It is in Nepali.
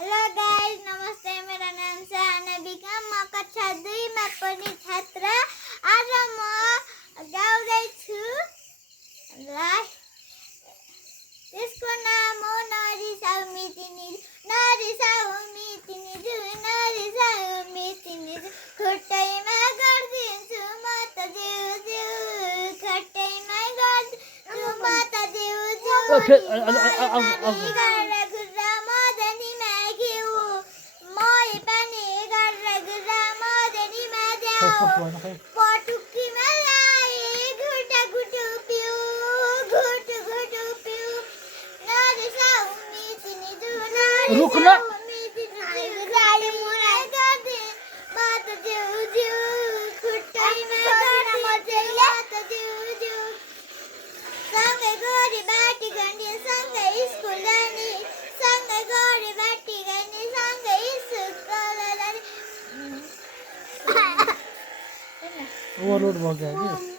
हेलो गाइस, नमस्ते। मेरा नाम है अनबिका। म कक्षा 2 मा पढ्ने छात्र। आज म गाउँदै छु र त्यसको नाम हो नरिसाउ मितिनी। नरिसाउ मितिनी, नरिसाउ मितिनी, खुट्टैमा गर्दिन्छु म त जिउ जिउ, खुट्टैमा गर्दिन्छु म त जिउ जिउ। पटुकीमा लाए घुटा घुटु पिउ, घुटु घुटु पिउ। नरिसाउ मितिनी, रुक्न। गाडी मुराइ गर्दे म त जिउ जिउ, खुट्टैमा गर्दिन्छु म त जिउ जिउ। सँगै गरी बाटी गर्ने, सँगै स्कुल जाने, सँगै गरी बाटी गर्ने, सँगै स्कुल जाने। ओभरलोड भयो क्या कि